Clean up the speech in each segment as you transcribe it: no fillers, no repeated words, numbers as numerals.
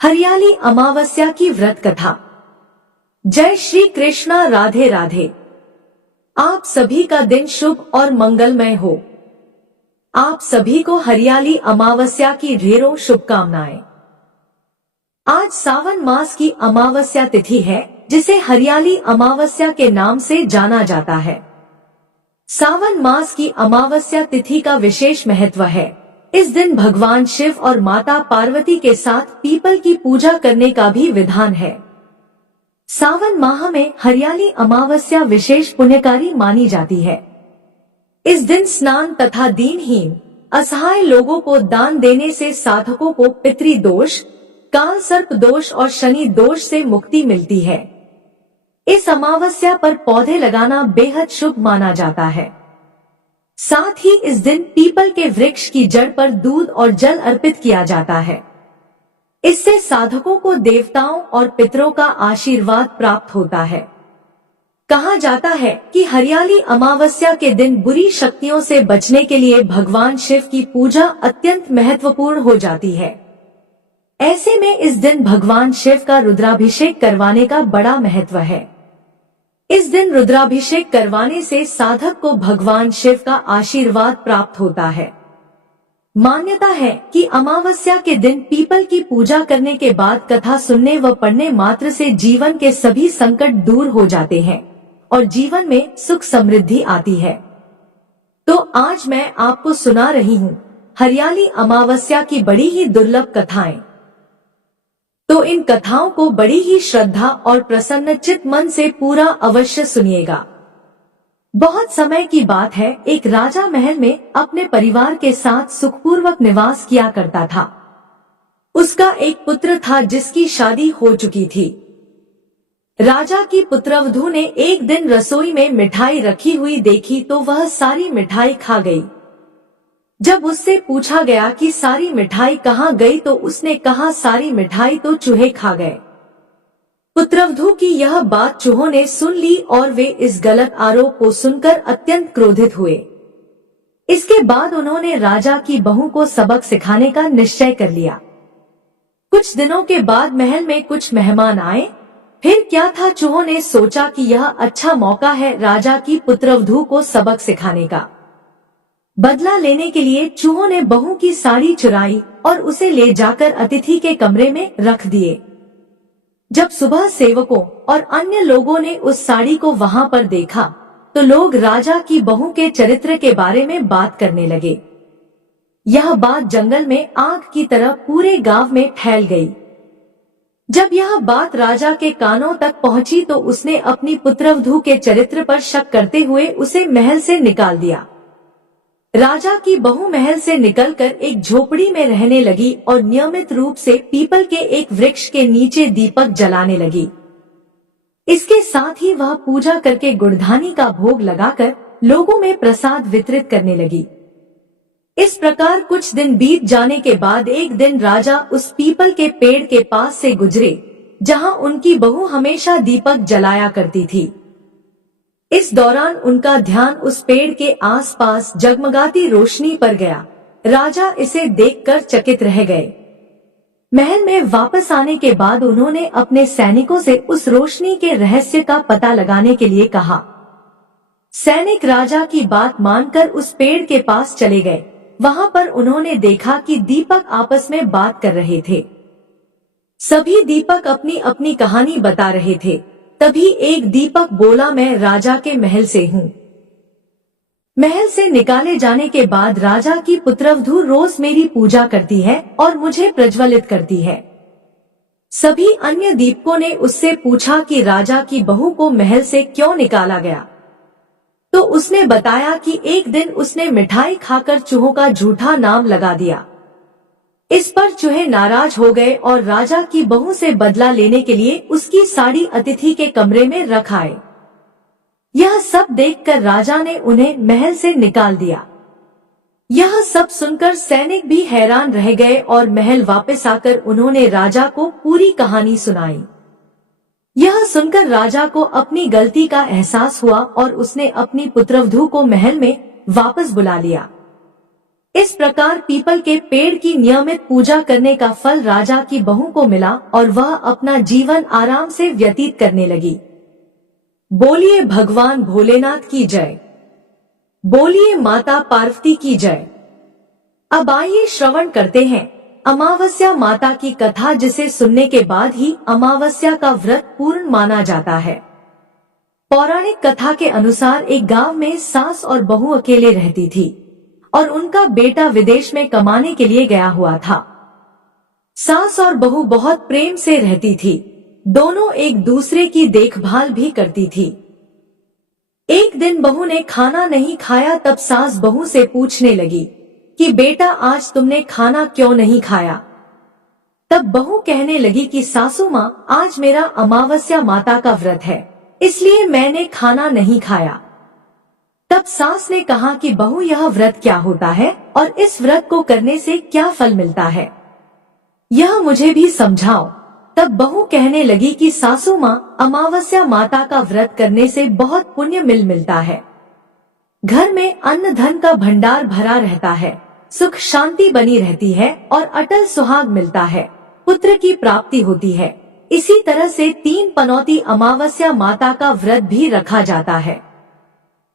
हरियाली अमावस्या की व्रत कथा। जय श्री कृष्णा, राधे राधे। आप सभी का दिन शुभ और मंगलमय हो। आप सभी को हरियाली अमावस्या की ढेरों शुभकामनाएं। आज सावन मास की अमावस्या तिथि है, जिसे हरियाली अमावस्या के नाम से जाना जाता है। सावन मास की अमावस्या तिथि का विशेष महत्व है। इस दिन भगवान शिव और माता पार्वती के साथ पीपल की पूजा करने का भी विधान है। सावन माह में हरियाली अमावस्या विशेष पुण्यकारी मानी जाती है। इस दिन स्नान तथा दीनहीन असहाय लोगों को दान देने से साधकों को पितृदोष, काल सर्प दोष और शनि दोष से मुक्ति मिलती है। इस अमावस्या पर पौधे लगाना बेहद शुभ माना जाता है। साथ ही इस दिन पीपल के वृक्ष की जड़ पर दूध और जल अर्पित किया जाता है। इससे साधकों को देवताओं और पितरों का आशीर्वाद प्राप्त होता है। कहा जाता है कि हरियाली अमावस्या के दिन बुरी शक्तियों से बचने के लिए भगवान शिव की पूजा अत्यंत महत्वपूर्ण हो जाती है। ऐसे में इस दिन भगवान शिव का रुद्राभिषेक करवाने का बड़ा महत्व है। इस दिन रुद्राभिषेक करवाने से साधक को भगवान शिव का आशीर्वाद प्राप्त होता है। मान्यता है कि अमावस्या के दिन पीपल की पूजा करने के बाद कथा सुनने व पढ़ने मात्र से जीवन के सभी संकट दूर हो जाते हैं और जीवन में सुख समृद्धि आती है। तो आज मैं आपको सुना रही हूँ हरियाली अमावस्या की बड़ी ही दुर्लभ कथाएं। तो इन कथाओं को बड़ी ही श्रद्धा और प्रसन्नचित्त मन से पूरा अवश्य सुनिएगा। बहुत समय की बात है, एक राजा महल में अपने परिवार के साथ सुखपूर्वक निवास किया करता था। उसका एक पुत्र था जिसकी शादी हो चुकी थी। राजा की पुत्रवधू ने एक दिन रसोई में मिठाई रखी हुई देखी तो वह सारी मिठाई खा गई। जब उससे पूछा गया कि सारी मिठाई कहाँ गई तो उसने कहा, सारी मिठाई तो चूहे खा गए। पुत्रवधू की यह बात चूहों ने सुन ली और वे इस गलत आरोप को सुनकर अत्यंत क्रोधित हुए। इसके बाद उन्होंने राजा की बहू को सबक सिखाने का निश्चय कर लिया। कुछ दिनों के बाद महल में कुछ मेहमान आए। फिर क्या था, चूहों ने सोचा कि यह अच्छा मौका है राजा की पुत्रवधू को सबक सिखाने का। बदला लेने के लिए चूहों ने बहू की साड़ी चुराई और उसे ले जाकर अतिथि के कमरे में रख दिए। जब सुबह सेवकों और अन्य लोगों ने उस साड़ी को वहां पर देखा तो लोग राजा की बहू के चरित्र के बारे में बात करने लगे। यह बात जंगल में आग की तरह पूरे गांव में फैल गई। जब यह बात राजा के कानों तक पहुंची तो उसने अपनी पुत्रवधू के चरित्र पर शक करते हुए उसे महल से निकाल दिया। राजा की बहू महल से निकलकर एक झोपड़ी में रहने लगी और नियमित रूप से पीपल के एक वृक्ष के नीचे दीपक जलाने लगी। इसके साथ ही वह पूजा करके गुड़धानी का भोग लगाकर लोगों में प्रसाद वितरित करने लगी। इस प्रकार कुछ दिन बीत जाने के बाद एक दिन राजा उस पीपल के पेड़ के पास से गुजरे जहां उनकी बहू हमेशा दीपक जलाया करती थी। इस दौरान उनका ध्यान उस पेड़ के आसपास जगमगाती रोशनी पर गया। राजा इसे देखकर चकित रह गए। महल में वापस आने के बाद उन्होंने अपने सैनिकों से उस रोशनी के रहस्य का पता लगाने के लिए कहा। सैनिक राजा की बात मानकर उस पेड़ के पास चले गए। वहां पर उन्होंने देखा कि दीपक आपस में बात कर रहे थे। सभी दीपक अपनी अपनी कहानी बता रहे थे। तभी एक दीपक बोला, मैं राजा के महल से हूँ। महल से निकाले जाने के बाद राजा की पुत्रवधू रोज मेरी पूजा करती है और मुझे प्रज्वलित करती है। सभी अन्य दीपकों ने उससे पूछा कि राजा की बहू को महल से क्यों निकाला गया। तो उसने बताया कि एक दिन उसने मिठाई खाकर चूहों का झूठा नाम लगा दिया। इस पर चूहे नाराज हो गए और राजा की बहू से बदला लेने के लिए उसकी साड़ी अतिथि के कमरे में रख आए। यह सब देखकर राजा ने उन्हें महल से निकाल दिया। यह सब सुनकर सैनिक भी हैरान रह गए और महल वापस आकर उन्होंने राजा को पूरी कहानी सुनाई। यह सुनकर राजा को अपनी गलती का एहसास हुआ और उसने अपनी पुत्रवधू को महल में वापस बुला लिया। इस प्रकार पीपल के पेड़ की नियमित पूजा करने का फल राजा की बहू को मिला और वह अपना जीवन आराम से व्यतीत करने लगी। बोलिए भगवान भोलेनाथ की जय। बोलिए माता पार्वती की जय। अब आइए श्रवण करते हैं अमावस्या माता की कथा, जिसे सुनने के बाद ही अमावस्या का व्रत पूर्ण माना जाता है। पौराणिक कथा के अनुसार एक गांव में सास और बहू अकेले रहती थी और उनका बेटा विदेश में कमाने के लिए गया हुआ था। सास और बहू बहुत प्रेम से रहती थी, दोनों एक दूसरे की देखभाल भी करती थी। एक दिन बहू ने खाना नहीं खाया, तब सास बहू से पूछने लगी कि बेटा आज तुमने खाना क्यों नहीं खाया। तब बहू कहने लगी कि सासू माँ, आज मेरा अमावस्या माता का व्रत है, इसलिए मैंने खाना नहीं खाया। तब सास ने कहा कि बहू, यह व्रत क्या होता है और इस व्रत को करने से क्या फल मिलता है, यह मुझे भी समझाओ। तब बहू कहने लगी कि सासू माँ, अमावस्या माता का व्रत करने से बहुत पुण्य मिलता है। घर में अन्न धन का भंडार भरा रहता है, सुख शांति बनी रहती है और अटल सुहाग मिलता है, पुत्र की प्राप्ति होती है। इसी तरह से 3 पनौती अमावस्या माता का व्रत भी रखा जाता है।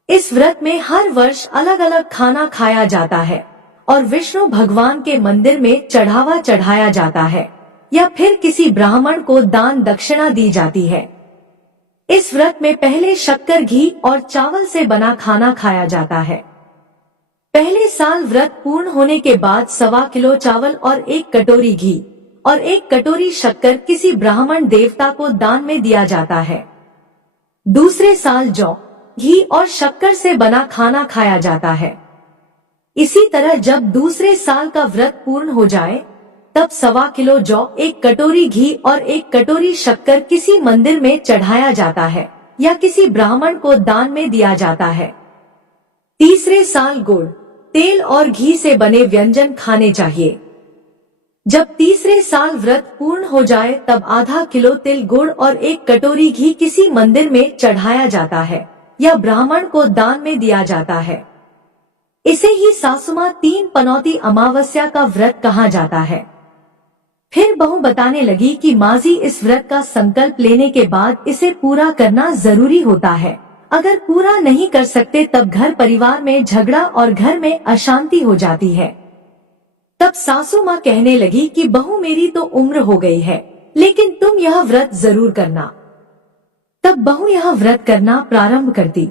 इस व्रत में हर वर्ष अलग अलग खाना खाया जाता है और विष्णु भगवान के मंदिर में चढ़ावा चढ़ाया जाता है या फिर किसी ब्राह्मण को दान दक्षिणा दी जाती है। इस व्रत में पहले शक्कर, घी और चावल से बना खाना खाया जाता है। पहले साल व्रत पूर्ण होने के बाद 1.25 किलो चावल और 1 कटोरी घी और 1 कटोरी शक्कर किसी ब्राह्मण देवता को दान में दिया जाता है। दूसरे साल जौ, घी और शक्कर से बना खाना खाया जाता है। इसी तरह जब दूसरे साल का व्रत पूर्ण हो जाए तब 1.25 किलो जौ, 1 कटोरी घी और 1 कटोरी शक्कर किसी मंदिर में चढ़ाया जाता है या किसी ब्राह्मण को दान में दिया जाता है। तीसरे साल गुड़, तेल और घी से बने व्यंजन खाने चाहिए। जब तीसरे साल व्रत पूर्ण हो जाए तब आधा किलो तिल, गुड़ और 1 कटोरी घी किसी मंदिर में चढ़ाया जाता है या ब्राह्मण को दान में दिया जाता है। इसे ही सासुमां 3 पनौती अमावस्या का व्रत कहा जाता है। फिर बहू बताने लगी कि माजी, इस व्रत का संकल्प लेने के बाद इसे पूरा करना जरूरी होता है। अगर पूरा नहीं कर सकते तब घर परिवार में झगड़ा और घर में अशांति हो जाती है। तब सासू माँ कहने लगी कि बहू, मेरी तो उम्र हो गई है, लेकिन तुम यह व्रत जरूर करना। तब बहू यह व्रत करना प्रारंभ करती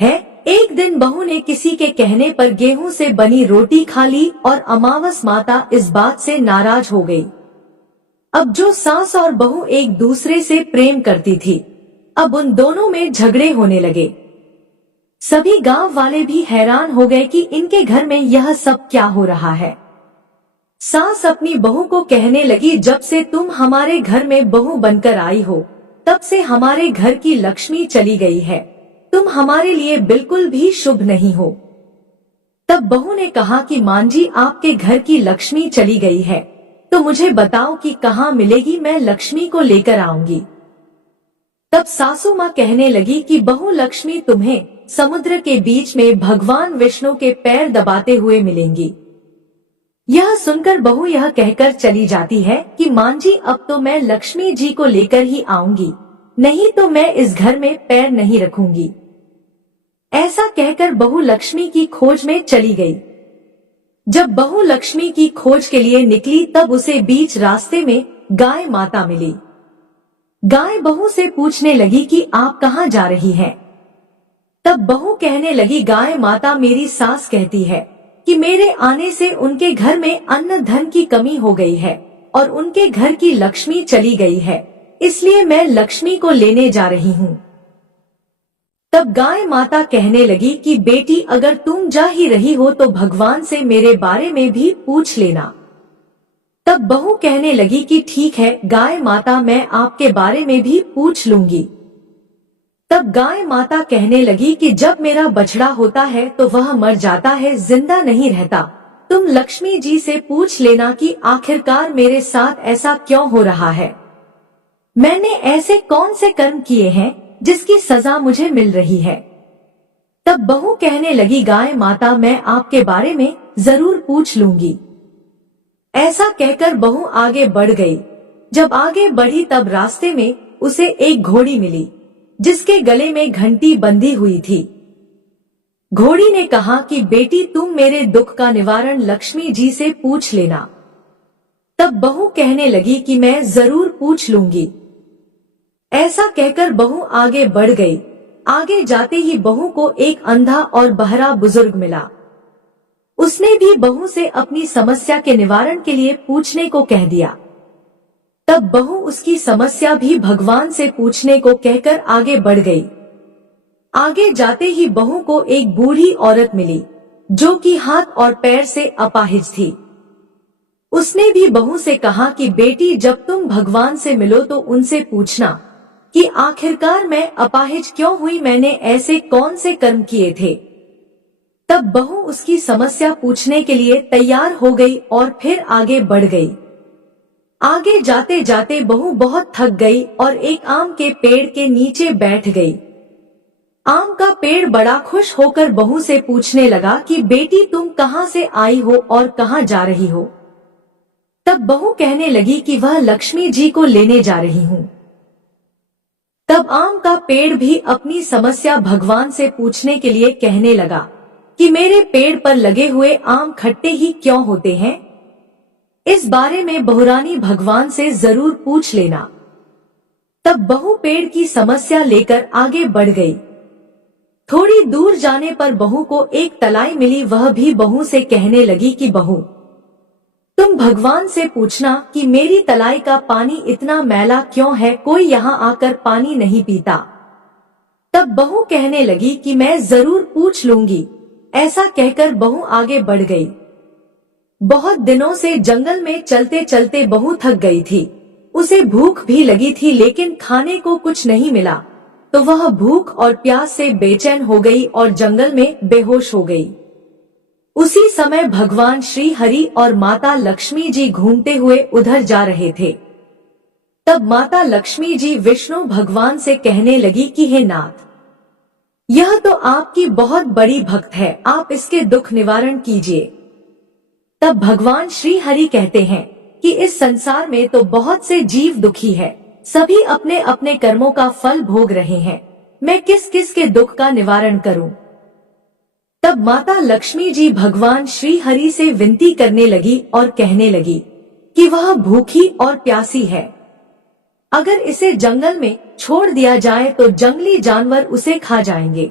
है। एक दिन बहू ने किसी के कहने पर गेहूं से बनी रोटी खा ली और अमावस माता इस बात से नाराज हो गई। अब जो सास और बहू एक दूसरे से प्रेम करती थी, अब उन दोनों में झगड़े होने लगे। सभी गांव वाले भी हैरान हो गए कि इनके घर में यह सब क्या हो रहा है। सास अपनी बहू को कहने लगी, जब से तुम हमारे घर में बहू बनकर आई हो तब से हमारे घर की लक्ष्मी चली गई है, तुम हमारे लिए बिल्कुल भी शुभ नहीं हो। तब बहू ने कहा कि मां जी, आपके घर की लक्ष्मी चली गई है तो मुझे बताओ कि कहाँ मिलेगी, मैं लक्ष्मी को लेकर आऊंगी। तब सासू माँ कहने लगी कि बहू, लक्ष्मी तुम्हें समुद्र के बीच में भगवान विष्णु के पैर दबाते हुए मिलेंगी। यह सुनकर बहू यह कहकर चली जाती है कि मां जी, अब तो मैं लक्ष्मी जी को लेकर ही आऊंगी, नहीं तो मैं इस घर में पैर नहीं रखूंगी। ऐसा कहकर बहू लक्ष्मी की खोज में चली गई। जब बहू लक्ष्मी की खोज के लिए निकली तब उसे बीच रास्ते में गाय माता मिली। गाय बहू से पूछने लगी कि आप कहाँ जा रही हैं? तब बहू कहने लगी, गाय माता, मेरी सास कहती है कि मेरे आने से उनके घर में अन्न धन की कमी हो गई है और उनके घर की लक्ष्मी चली गई है, इसलिए मैं लक्ष्मी को लेने जा रही हूँ। तब गाय माता कहने लगी कि बेटी, अगर तुम जा ही रही हो तो भगवान से मेरे बारे में भी पूछ लेना। तब बहू कहने लगी कि ठीक है गाय माता, मैं आपके बारे में भी पूछ लूंगी। तब गाय माता कहने लगी कि जब मेरा बछड़ा होता है तो वह मर जाता है, जिंदा नहीं रहता। तुम लक्ष्मी जी से पूछ लेना कि आखिरकार मेरे साथ ऐसा क्यों हो रहा है, मैंने ऐसे कौन से कर्म किए हैं जिसकी सजा मुझे मिल रही है। तब बहू कहने लगी, गाय माता, मैं आपके बारे में जरूर पूछ लूंगी। ऐसा कहकर बहू आगे बढ़ गई। जब आगे बढ़ी तब रास्ते में उसे एक घोड़ी मिली जिसके गले में घंटी बंधी हुई थी। घोड़ी ने कहा कि बेटी तुम मेरे दुख का निवारण लक्ष्मी जी से पूछ लेना। तब बहू कहने लगी कि मैं जरूर पूछ लूंगी। ऐसा कहकर बहू आगे बढ़ गई। आगे जाते ही बहू को एक अंधा और बहरा बुजुर्ग मिला। उसने भी बहू से अपनी समस्या के निवारण के लिए पूछने को कह दिया। तब बहू उसकी समस्या भी भगवान से पूछने को कहकर आगे बढ़ गई। आगे जाते ही बहू को एक बूढ़ी औरत मिली जो कि हाथ और पैर से अपाहिज थी। उसने भी बहू से कहा कि बेटी जब तुम भगवान से मिलो तो उनसे पूछना कि आखिरकार मैं अपाहिज क्यों हुई, मैंने ऐसे कौन से कर्म किए थे। तब बहू उसकी समस्या पूछने के लिए तैयार हो गई और फिर आगे बढ़ गई। आगे जाते जाते बहू बहुत थक गई और एक आम के पेड़ के नीचे बैठ गई। आम का पेड़ बड़ा खुश होकर बहू से पूछने लगा कि बेटी तुम कहाँ से आई हो और कहाँ जा रही हो। तब बहू कहने लगी कि वह लक्ष्मी जी को लेने जा रही हूँ। तब आम का पेड़ भी अपनी समस्या भगवान से पूछने के लिए कहने लगा कि मेरे पेड़ पर लगे हुए आम खट्टे ही क्यों होते हैं, इस बारे में बहुरानी भगवान से जरूर पूछ लेना। तब बहू पेड़ की समस्या लेकर आगे बढ़ गई। थोड़ी दूर जाने पर बहू को एक तलाई मिली। वह भी बहू से कहने लगी कि बहू तुम भगवान से पूछना कि मेरी तलाई का पानी इतना मैला क्यों है, कोई यहाँ आकर पानी नहीं पीता। तब बहू कहने लगी कि मैं जरूर पूछ लूंगी। ऐसा कहकर बहू आगे बढ़ गई। बहुत दिनों से जंगल में चलते चलते बहू थक गई थी। उसे भूख भी लगी थी लेकिन खाने को कुछ नहीं मिला तो वह भूख और प्यास से बेचैन हो गई और जंगल में बेहोश हो गई। उसी समय भगवान श्री हरि और माता लक्ष्मी जी घूमते हुए उधर जा रहे थे। तब माता लक्ष्मी जी विष्णु भगवान से कहने लगी कि हे नाथ, यह तो आपकी बहुत बड़ी भक्त है, आप इसके दुख निवारण कीजिए। तब भगवान श्री हरि कहते हैं कि इस संसार में तो बहुत से जीव दुखी है, सभी अपने अपने कर्मों का फल भोग रहे हैं, मैं किस किस के दुख का निवारण करूं। तब माता लक्ष्मी जी भगवान श्री हरि से विनती करने लगी और कहने लगी कि वह भूखी और प्यासी है, अगर इसे जंगल में छोड़ दिया जाए तो जंगली जानवर उसे खा जाएंगे।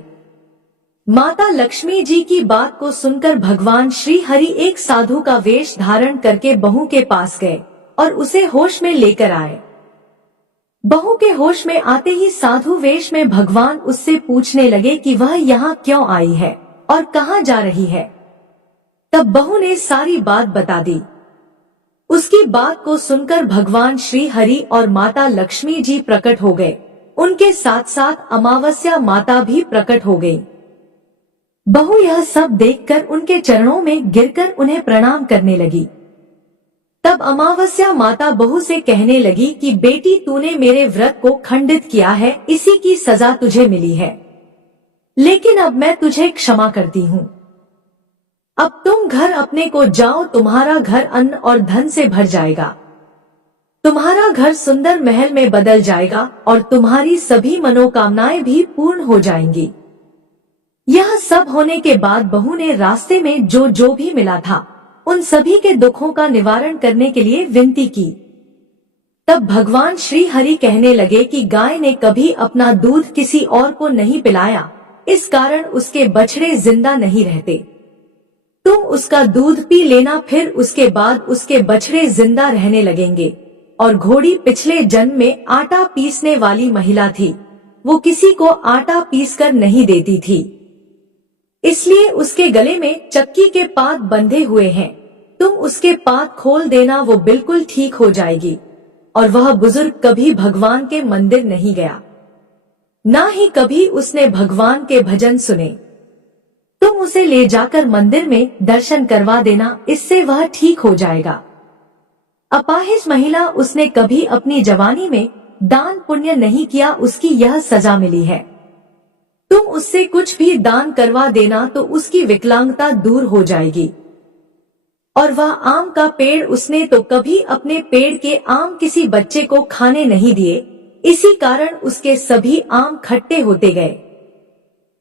माता लक्ष्मी जी की बात को सुनकर भगवान श्री हरि एक साधु का वेश धारण करके बहू के पास गए और उसे होश में लेकर आए। बहू के होश में आते ही साधु वेश में भगवान उससे पूछने लगे कि वह यहाँ क्यों आई है और कहाँ जा रही है। तब बहू ने सारी बात बता दी। उसकी बात को सुनकर भगवान श्री हरि और माता लक्ष्मी जी प्रकट हो गए। उनके साथ साथ अमावस्या माता भी प्रकट हो गई। बहू यह सब देखकर उनके चरणों में गिरकर उन्हें प्रणाम करने लगी। तब अमावस्या माता बहू से कहने लगी कि बेटी तूने मेरे व्रत को खंडित किया है, इसी की सजा तुझे मिली है, लेकिन अब मैं तुझे क्षमा करती हूँ। अब तुम घर अपने को जाओ, तुम्हारा घर अन्न और धन से भर जाएगा, तुम्हारा घर सुंदर महल में बदल जाएगा और तुम्हारी सभी मनोकामनाएं भी पूर्ण हो जाएंगी। यह सब होने के बाद बहू ने रास्ते में जो जो भी मिला था उन सभी के दुखों का निवारण करने के लिए विनती की। तब भगवान श्री हरि कहने लगे कि गाय ने कभी अपना दूध किसी और को नहीं पिलाया, इस कारण उसके बछड़े जिंदा नहीं रहते। तुम उसका दूध पी लेना, फिर उसके बाद उसके बछड़े जिंदा रहने लगेंगे। और घोड़ी पिछले जन्म में आटा पीसने वाली महिला थी, वो किसी को आटा पीसकर नहीं देती थी, इसलिए उसके गले में चक्की के पात बंधे हुए हैं। तुम उसके पात खोल देना, वो बिल्कुल ठीक हो जाएगी। और वह बुजुर्ग कभी भगवान के मंदिर नहीं गया, ना ही कभी उसने भगवान के भजन सुने। तुम उसे ले जाकर मंदिर में दर्शन करवा देना, इससे वह ठीक हो जाएगा। अपाहिज महिला, उसने कभी अपनी जवानी में दान पुण्य नहीं किया, उसकी यह सजा मिली है। तुम उससे कुछ भी दान करवा देना तो उसकी विकलांगता दूर हो जाएगी। और वह आम का पेड़ उसने तो कभी अपने पेड़ के आम किसी बच्चे को खाने नहीं दिए, इसी कारण उसके सभी आम खट्टे होते गए।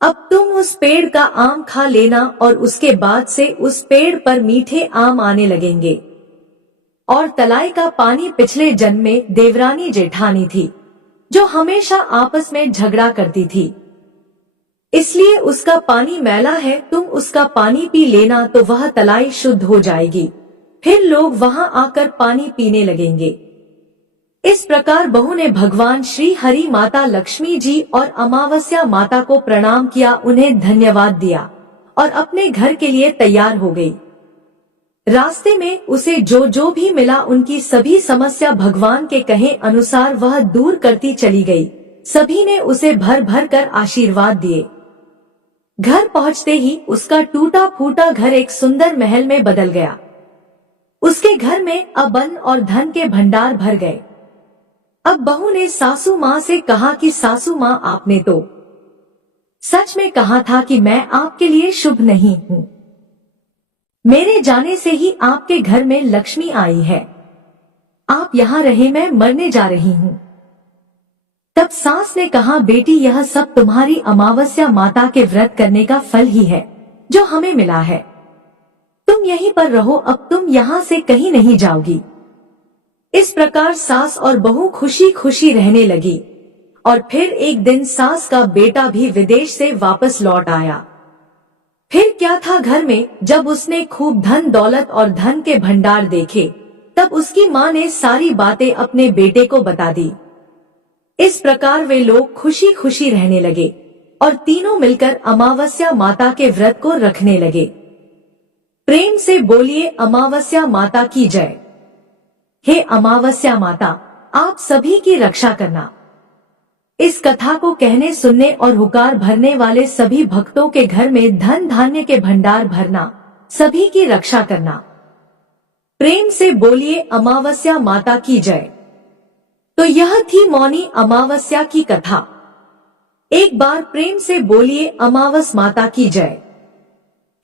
अब तुम उस पेड़ का आम खा लेना और उसके बाद से उस पेड़ पर मीठे आम आने लगेंगे। और तलाई का पानी पिछले जन्म में देवरानी जेठानी थी, जो हमेशा आपस में झगड़ा करती थी, इसलिए उसका पानी मैला है, तुम उसका पानी पी लेना तो वह तलाई शुद्ध हो जाएगी, फिर लोग वहां आकर पानी पीने लगेंगे। इस प्रकार बहू ने भगवान श्री हरि, माता लक्ष्मी जी और अमावस्या माता को प्रणाम किया, उन्हें धन्यवाद दिया और अपने घर के लिए तैयार हो गई। रास्ते में उसे जो जो भी मिला उनकी सभी समस्या भगवान के कहे अनुसार वह दूर करती चली गई। सभी ने उसे भर भर कर आशीर्वाद दिए। घर पहुंचते ही उसका टूटा फूटा घर एक सुंदर महल में बदल गया। उसके घर में अब अन्न और धन के भंडार भर गए। अब बहू ने सासू माँ से कहा कि सासू माँ, आपने तो सच में कहा था कि मैं आपके लिए शुभ नहीं हूँ। मेरे जाने से ही आपके घर में लक्ष्मी आई है। आप यहाँ रहे, मैं मरने जा रही हूँ। तब सास ने कहा, बेटी, यह सब तुम्हारी अमावस्या माता के व्रत करने का फल ही है जो हमें मिला है। तुम यहीं पर रहो, अब तुम यहाँ से कहीं नहीं जाओगी। इस प्रकार सास और बहू खुशी खुशी रहने लगी। और फिर एक दिन सास का बेटा भी विदेश से वापस लौट आया। फिर क्या था घर में, जब उसने खूब धन दौलत और धन के भंडार देखे, तब उसकी माँ ने सारी बातें अपने बेटे को बता दी। इस प्रकार वे लोग खुशी खुशी रहने लगे और तीनों मिलकर अमावस्या माता के व्रत को रखने लगे। प्रेम से बोलिए अमावस्या माता की जय। हे अमावस्या माता, आप सभी की रक्षा करना। इस कथा को कहने सुनने और हुकार भरने वाले सभी भक्तों के घर में धन धान्य के भंडार भरना, सभी की रक्षा करना। प्रेम से बोलिए अमावस्या माता की जय। तो यह थी मौनी अमावस्या की कथा। एक बार प्रेम से बोलिए अमावस माता की जय।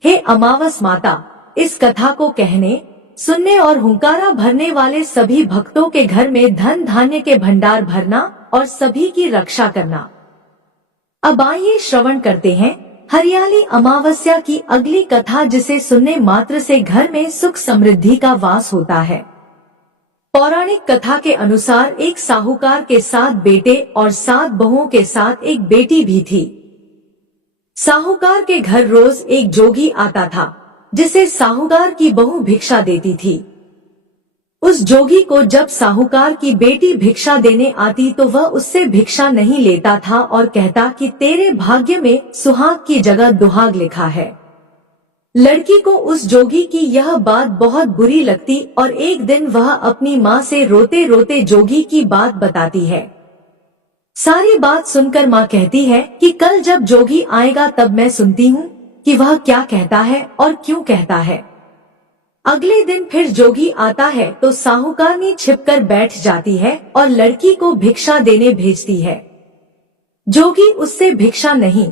हे अमावस माता, इस कथा को कहने सुनने और हुंकारा भरने वाले सभी भक्तों के घर में धन धान्य के भंडार भरना और सभी की रक्षा करना। अब आइए श्रवण करते हैं हरियाली अमावस्या की अगली कथा, जिसे सुनने मात्र से घर में सुख समृद्धि का वास होता है। पौराणिक कथा के अनुसार एक साहूकार के 7 बेटे और 7 बहुओं के साथ एक बेटी भी थी। साहूकार के घर रोज एक जोगी आता था, जिसे साहूकार की बहू भिक्षा देती थी। उस जोगी को जब साहूकार की बेटी भिक्षा देने आती तो वह उससे भिक्षा नहीं लेता था और कहता कि तेरे भाग्य में सुहाग की जगह दुहाग लिखा है। लड़की को उस जोगी की यह बात बहुत बुरी लगती और एक दिन वह अपनी माँ से रोते रोते जोगी की बात बताती है। सारी बात सुनकर माँ कहती है कि कल जब जोगी आएगा तब मैं सुनती हूँ कि वह क्या कहता है और क्यों कहता है। अगले दिन फिर जोगी आता है तो साहूकारनी छिपकर बैठ जाती है और लड़की को भिक्षा देने भेजती है। जोगी उससे भिक्षा नहीं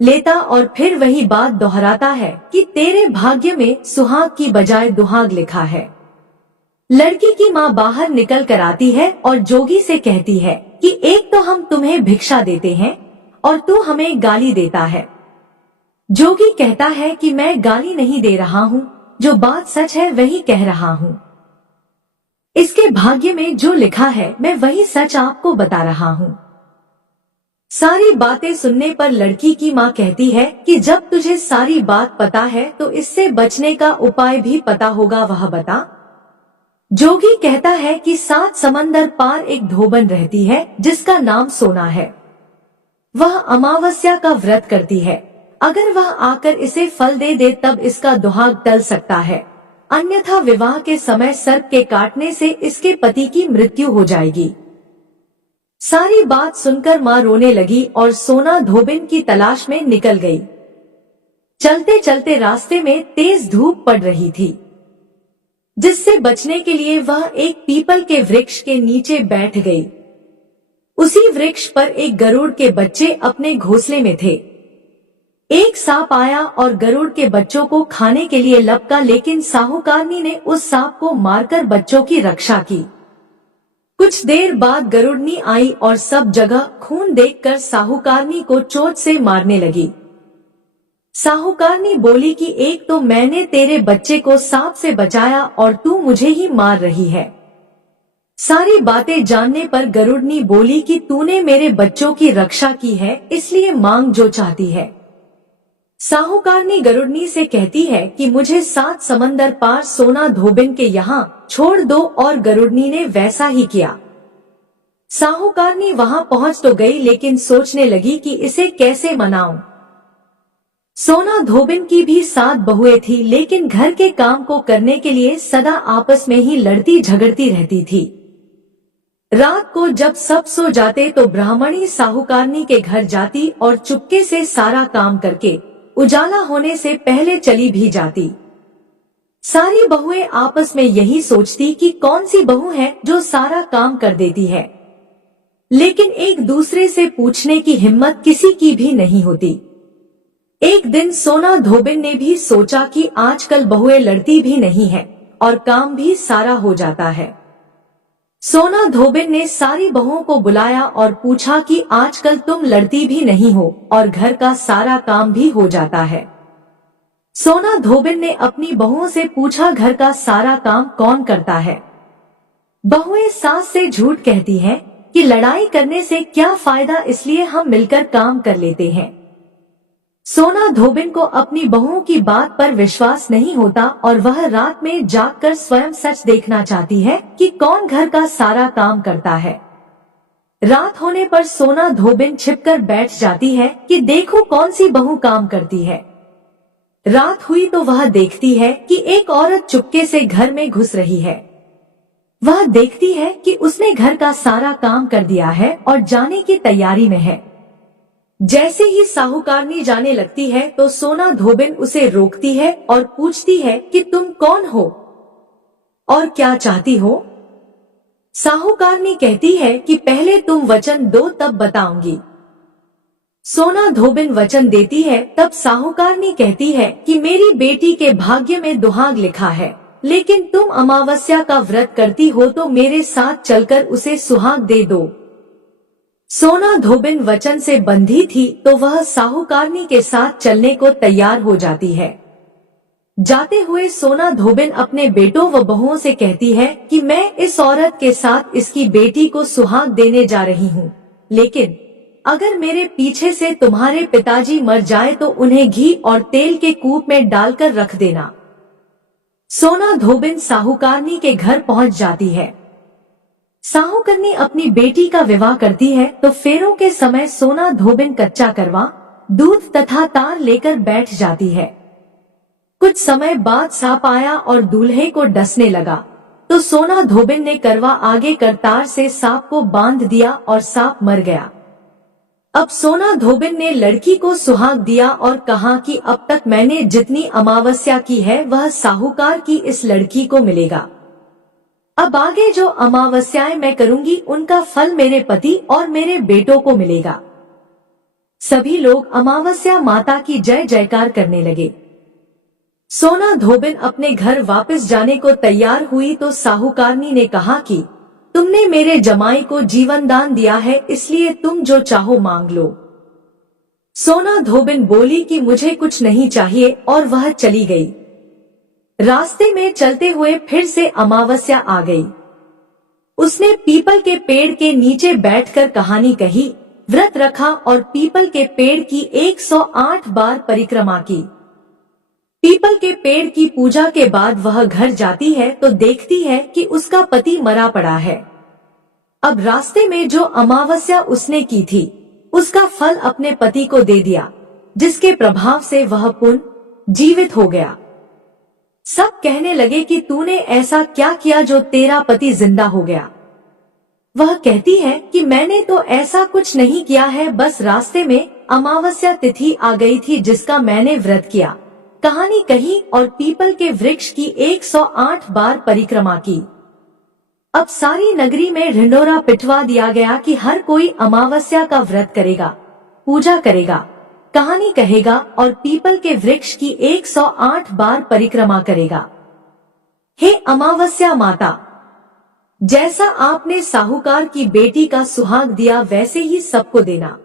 लेता और फिर वही बात दोहराता है कि तेरे भाग्य में सुहाग की बजाय दुहाग लिखा है। लड़की की माँ बाहर निकल कर आती है और जोगी से कहती है कि एक तो हम तुम्हें भिक्षा देते हैं और तू हमें गाली देता है। जोगी कहता है कि मैं गाली नहीं दे रहा हूँ, जो बात सच है वही कह रहा हूँ। इसके भाग्य में जो लिखा है मैं वही सच आपको बता रहा हूँ। सारी बातें सुनने पर लड़की की माँ कहती है कि जब तुझे सारी बात पता है तो इससे बचने का उपाय भी पता होगा, वह बता। जोगी कहता है कि 7 समंदर पार एक धोबन रहती है जिसका नाम सोना है। वह अमावस्या का व्रत करती है। अगर वह आकर इसे फल दे दे तब इसका दुहाग टल सकता है, अन्यथा विवाह के समय सर्प के काटने से इसके पति की मृत्यु हो जाएगी। सारी बात सुनकर माँ रोने लगी और सोना धोबिन की तलाश में निकल गई। चलते चलते रास्ते में तेज धूप पड़ रही थी, जिससे बचने के लिए वह एक पीपल के वृक्ष के नीचे बैठ गई। उसी वृक्ष पर एक गरुड़ के बच्चे अपने घोंसले में थे। एक सांप आया और गरुड़ के बच्चों को खाने के लिए लपका, लेकिन साहूकारनी ने उस सांप को मारकर बच्चों की रक्षा की। कुछ देर बाद गरुड़नी आई और सब जगह खून देखकर साहूकारनी को चोट से मारने लगी। साहूकारनी बोली कि एक तो मैंने तेरे बच्चे को सांप से बचाया और तू मुझे ही मार रही है। सारी बातें जानने पर गरुड़नी बोली कि तूने मेरे बच्चों की रक्षा की है, इसलिए मांग जो चाहती है। साहूकारनी गरुड़नी से कहती है कि मुझे 7 समंदर पार सोना धोबिन के यहाँ छोड़ दो, और गरुड़नी ने वैसा ही किया। साहूकारनी वहाँ पहुँच तो गई, लेकिन सोचने लगी कि इसे कैसे मनाऊं। सोना धोबिन की भी 7 बहुएं थी, लेकिन घर के काम को करने के लिए सदा आपस में ही लड़ती झगड़ती रहती थी। रात को जब सब सो जाते तो ब्राह्मणी साहूकारनी के घर जाती और चुपके से सारा काम करके उजाला होने से पहले चली भी जाती। सारी बहुएं आपस में यही सोचती कि कौन सी बहू है जो सारा काम कर देती है, लेकिन एक दूसरे से पूछने की हिम्मत किसी की भी नहीं होती। एक दिन सोना धोबिन ने भी सोचा कि आजकल बहुएं लड़ती भी नहीं है और काम भी सारा हो जाता है। सोना धोबिन ने सारी बहुओं को बुलाया और पूछा कि आजकल तुम लड़ती भी नहीं हो और घर का सारा काम भी हो जाता है। सोना धोबिन ने अपनी बहुओं से पूछा, घर का सारा काम कौन करता है? बहुएं सास से झूठ कहती हैं कि लड़ाई करने से क्या फायदा, इसलिए हम मिलकर काम कर लेते हैं। सोना धोबिन को अपनी बहुओं की बात पर विश्वास नहीं होता और वह रात में जागकर स्वयं सच देखना चाहती है कि कौन घर का सारा काम करता है। रात होने पर सोना धोबिन छिपकर बैठ जाती है कि देखो कौन सी बहू काम करती है। रात हुई तो वह देखती है कि एक औरत चुपके से घर में घुस रही है। वह देखती है कि उसने घर का सारा काम कर दिया है और जाने की तैयारी में है। जैसे ही साहूकारनी जाने लगती है तो सोना धोबिन उसे रोकती है और पूछती है कि तुम कौन हो और क्या चाहती हो? साहूकारनी कहती है कि पहले तुम वचन दो तब बताऊंगी। सोना धोबिन वचन देती है, तब साहूकारनी कहती है कि मेरी बेटी के भाग्य में दुहाग लिखा है, लेकिन तुम अमावस्या का व्रत करती हो तो मेरे साथ चलकर उसे सुहाग दे दो। सोना धोबिन वचन से बंधी थी तो वह साहूकारनी के साथ चलने को तैयार हो जाती है। जाते हुए सोना धोबिन अपने बेटों व बहुओं से कहती है कि मैं इस औरत के साथ इसकी बेटी को सुहाग देने जा रही हूँ, लेकिन अगर मेरे पीछे से तुम्हारे पिताजी मर जाए तो उन्हें घी और तेल के कूप में डालकर रख देना। सोना धोबिन साहूकारनी के घर पहुँच जाती है। साहूकारनी अपनी बेटी का विवाह करती है तो फेरों के समय सोना धोबिन कच्चा करवा, दूध तथा तार लेकर बैठ जाती है। कुछ समय बाद सांप आया और दूल्हे को डसने लगा तो सोना धोबिन ने करवा आगे कर तार से सांप को बांध दिया और सांप मर गया। अब सोना धोबिन ने लड़की को सुहाग दिया और कहा कि अब तक मैंने जितनी अमावस्या की है वह साहूकार की इस लड़की को मिलेगा। अब आगे जो अमावस्याएं मैं करूंगी उनका फल मेरे पति और मेरे बेटों को मिलेगा। सभी लोग अमावस्या माता की जय जयकार करने लगे। सोना धोबिन अपने घर वापस जाने को तैयार हुई तो साहूकारनी ने कहा कि तुमने मेरे जमाई को जीवन दान दिया है, इसलिए तुम जो चाहो मांग लो। सोना धोबिन बोली कि मुझे कुछ नहीं चाहिए और वह चली गई। रास्ते में चलते हुए फिर से अमावस्या आ गई। उसने पीपल के पेड़ के नीचे बैठकर कहानी कही, व्रत रखा और पीपल के पेड़ की 108 बार परिक्रमा की। पीपल के पेड़ की पूजा के बाद वह घर जाती है तो देखती है कि उसका पति मरा पड़ा है। अब रास्ते में जो अमावस्या उसने की थी उसका फल अपने पति को दे दिया, जिसके प्रभाव से वह पुनः जीवित हो गया। सब कहने लगे कि तूने ऐसा क्या किया जो तेरा पति जिंदा हो गया। वह कहती है कि मैंने तो ऐसा कुछ नहीं किया है, बस रास्ते में अमावस्या तिथि आ गई थी जिसका मैंने व्रत किया, कहानी कही और पीपल के वृक्ष की 108 बार परिक्रमा की। अब सारी नगरी में ढिंढोरा पिटवा दिया गया कि हर कोई अमावस्या का व्रत करेगा, पूजा करेगा, कहानी कहेगा और पीपल के वृक्ष की 108 बार परिक्रमा करेगा। हे अमावस्या माता, जैसा आपने साहूकार की बेटी का सुहाग दिया वैसे ही सबको देना।